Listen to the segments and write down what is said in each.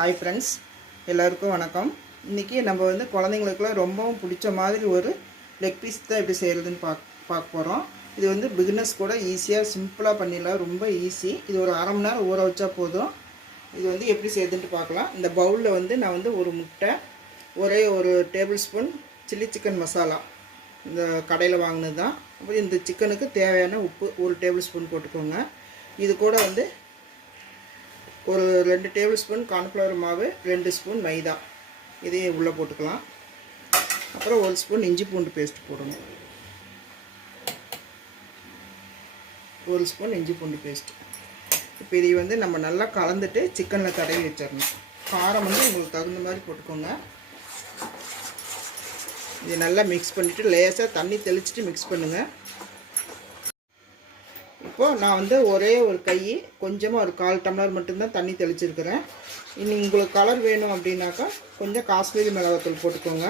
Hi friends, எல்லாருக்கும் வணக்கம். இன்றைக்கி நம்ம வந்து குழந்தைங்களுக்குலாம் ரொம்பவும் பிடிச்ச மாதிரி ஒரு லெக் பீஸ் தான் எப்படி செய்கிறதுன்னு பார்க்க போகிறோம். இது வந்து பிகினர்ஸ் கூட ஈஸியாக சிம்பிளாக பண்ணிடலாம், ரொம்ப ஈஸி. இது ஒரு அரை மணி நேரம் ஊற வச்சா போதும். இது வந்து எப்படி செய்யுதுன்ட்டு பார்க்கலாம். இந்த பவுலில் வந்து நான் வந்து ஒரு முட்டை, ஒரே ஒரு table spoon chilli chicken masala, இந்த கடையில் வாங்கினது தான். அப்புறம் இந்த சிக்கனுக்கு தேவையான உப்பு ஒரு டேபிள் ஸ்பூன் போட்டுக்கோங்க. இது கூட வந்து ஒரு 2 டேபிள் ஸ்பூன் கார்ன்ஃப்ளவர் மாவு, 2 ஸ்பூன் மைதா இதையும் உள்ளே போட்டுக்கலாம். அப்புறம் 1 ஸ்பூன் இஞ்சி பூண்டு பேஸ்ட் போடணும். 1 ஸ்பூன் இஞ்சி பூண்டு பேஸ்ட். இப்போ இதை வந்து நம்ம நல்லா கலந்துட்டு சிக்கனில் தடவி வச்சிடணும். காரம் வந்து உங்களுக்கு தகுந்த மாதிரி போட்டுக்கோங்க. இதை நல்லா மிக்ஸ் பண்ணிவிட்டு லேசாக தண்ணி தெளிச்சுட்டு மிக்ஸ் பண்ணுங்கள். இப்போது நான் வந்து ஒரே ஒரு கை கொஞ்சமாக ஒரு 1/4 டம்ளர் மட்டும்தான் தண்ணி தெளிச்சிருக்கிறேன். இனி உங்களுக்கு கலர் வேணும் அப்படின்னாக்கா கொஞ்சம் காஷ்மீரி மிளகாத்தூள் போட்டுக்கோங்க.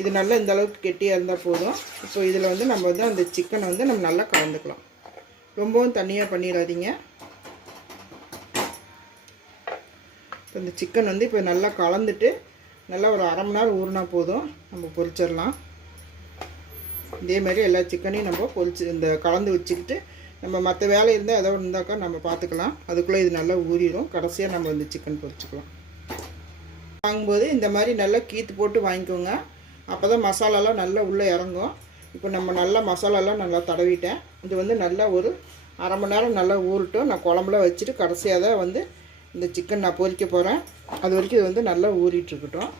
இது நல்லா இந்த அளவுக்கு கெட்டியாக இருந்தால் போதும். இப்போ இதில் வந்து நம்ம வந்து அந்த சிக்கனை வந்து நம்ம நல்லா கலந்துக்கலாம். ரொம்பவும் தண்ணியாக பண்ணிடாதீங்க. இப்போ இந்த சிக்கன் வந்து இப்போ நல்லா கலந்துட்டு நல்லா ஒரு அரை மணி நேரம் ஊறினா போதும், நம்ம பொரிச்சிடலாம். இதேமாதிரி எல்லா சிக்கனையும் நம்ம பொரிச்சு இந்த கலந்து வச்சுக்கிட்டு நம்ம மற்ற வேலை இருந்தால் ஏதோ இருந்தாக்கா நம்ம பார்த்துக்கலாம். அதுக்குள்ளே இது நல்லா ஊறிடும். கடைசியாக நம்ம இந்த சிக்கன் பொரிச்சுக்கலாம். வாங்கும்போது இந்த மாதிரி நல்லா கீத்து போட்டு வாங்கிக்கோங்க. அப்போ தான் மசாலாலாம் நல்லா உள்ளே இறங்கும். இப்போ நம்ம நல்லா மசாலாலாம் நல்லா தடவிட்டேன். இது வந்து நல்லா ஒரு அரை மணி நேரம் நல்லா ஊறட்டும். நான் குழம்புல வச்சுட்டு கடைசியாக தான் வந்து இந்த சிக்கன் நான் பொரிக்க போகிறேன். அது வரைக்கும் இது வந்து நல்லா ஊறிட்டுருக்கட்டும்.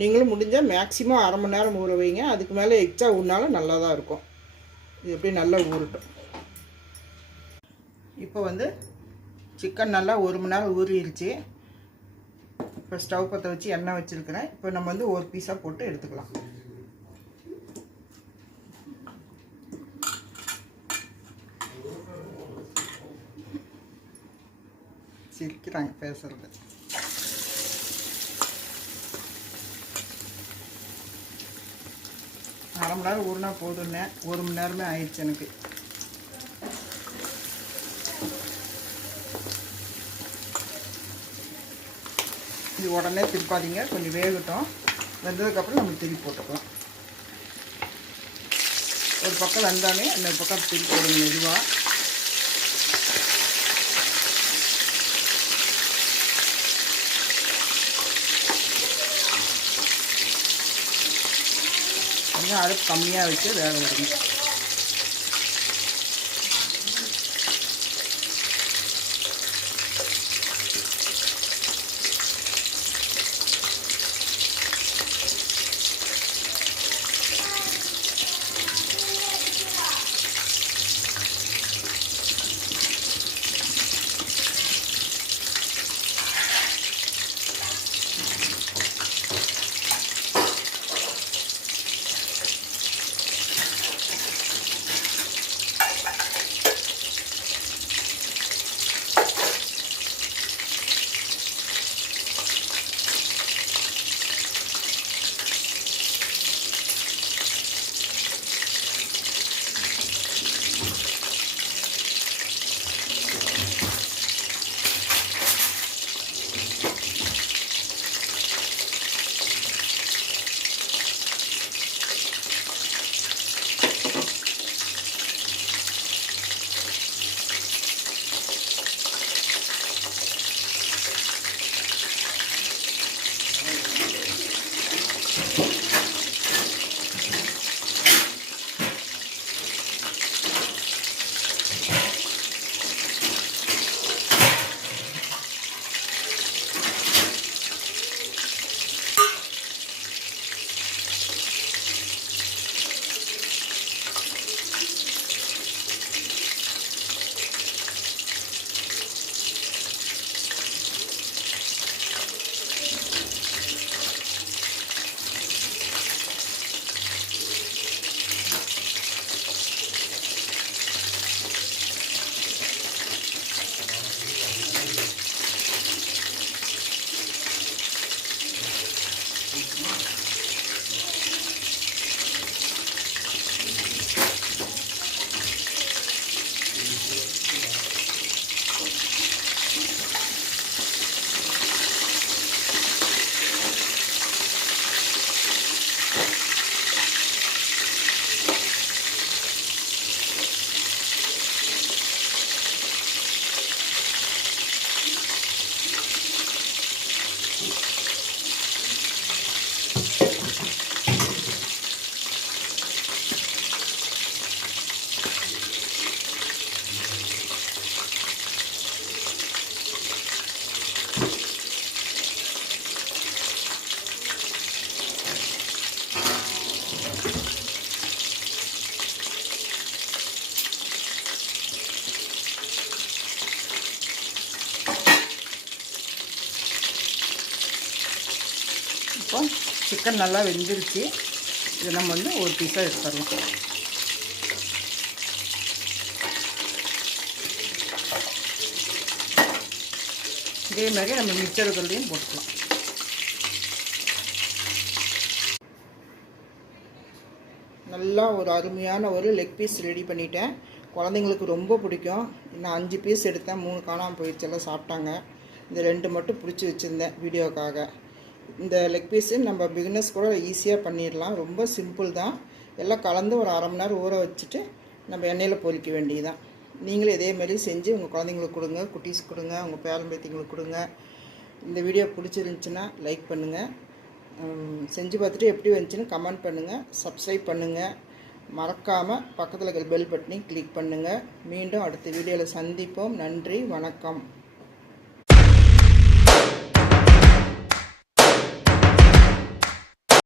நீங்களும் முடிஞ்சால் மேக்ஸிமம் அரை மணி நேரம் ஊற வைங்க. அதுக்கு மேலே எக்ஸ்ட்ரா ஊறினாலும் நல்லா தான் இருக்கும். இது எப்படி நல்லா ஊறட்டும். இப்போ வந்து சிக்கன் நல்லா 1 மணி நேரம் ஊறிடுச்சு. இப்போ ஸ்டவ் பற்ற வச்சு எண்ணெய் வச்சுருக்கிறேன். இப்போ நம்ம வந்து ஒரு பீஸாக போட்டு எடுத்துக்கலாம். சிரிக்கிறாங்க பேசுறது. அரை மணி நேரம் ஊறினா போதும்னே, 1 மணி நேரமே ஆயிடுச்சு எனக்கு. இது உடனே திருப்பாதீங்க, கொஞ்சம் வேகட்டும். வெந்ததுக்கப்புறம் நம்ம திருப்பி போட்டுக்கலாம். ஒரு பக்கம் வெந்தானே இன்னொரு பக்கம் திருப்பி போடுங்க மெதுவாக. கொஞ்சம் அடுப்பு கம்மியாக வச்சு வேக விடுங்க. சிக்கன் நல்லா வெந்துருச்சு. இதை நம்ம வந்து ஒரு பீஸாக எடுத்துடலாம். இதே மாதிரி நம்ம மிச்சம் இருக்கிறதையும் போட்டுக்கலாம். நல்லா ஒரு அருமையான ஒரு லெக் பீஸ் ரெடி பண்ணிட்டேன். குழந்தைங்களுக்கு ரொம்ப பிடிக்கும். நான் 5 பீஸ் எடுத்தேன், 3 காணாமல் போயிடுச்சு, எல்லாம் சாப்பிட்டாங்க. இந்த 2 மட்டும் பிடிச்சி வச்சுருந்தேன் வீடியோக்காக. இந்த லெக் பீஸு நம்ம பிகினர்ஸ் கூட ஈஸியாக பண்ணிடலாம். ரொம்ப சிம்பிள் தான். எல்லாம் கலந்து ஒரு அரை மணி நேரம் ஊற வச்சுட்டு நம்ம எண்ணெயில் பொரிக்க வேண்டியதுதான். நீங்களும் இதேமாரி செஞ்சு உங்கள் குழந்தைங்களுக்கு கொடுங்க, குட்டீஸ் கொடுங்க, உங்கள் பேரம்பேத்திங்களுக்கு கொடுங்க. இந்த வீடியோ பிடிச்சிருந்துச்சின்னா லைக் பண்ணுங்கள். செஞ்சு பார்த்துட்டு எப்படி வந்துச்சுன்னு கமெண்ட் பண்ணுங்கள். சப்ஸ்கிரைப் பண்ணுங்கள். மறக்காமல் பக்கத்தில் இருக்கிற பெல் பட்டனையும் கிளிக் பண்ணுங்கள். மீண்டும் அடுத்த வீடியோவில் சந்திப்போம். நன்றி, வணக்கம்.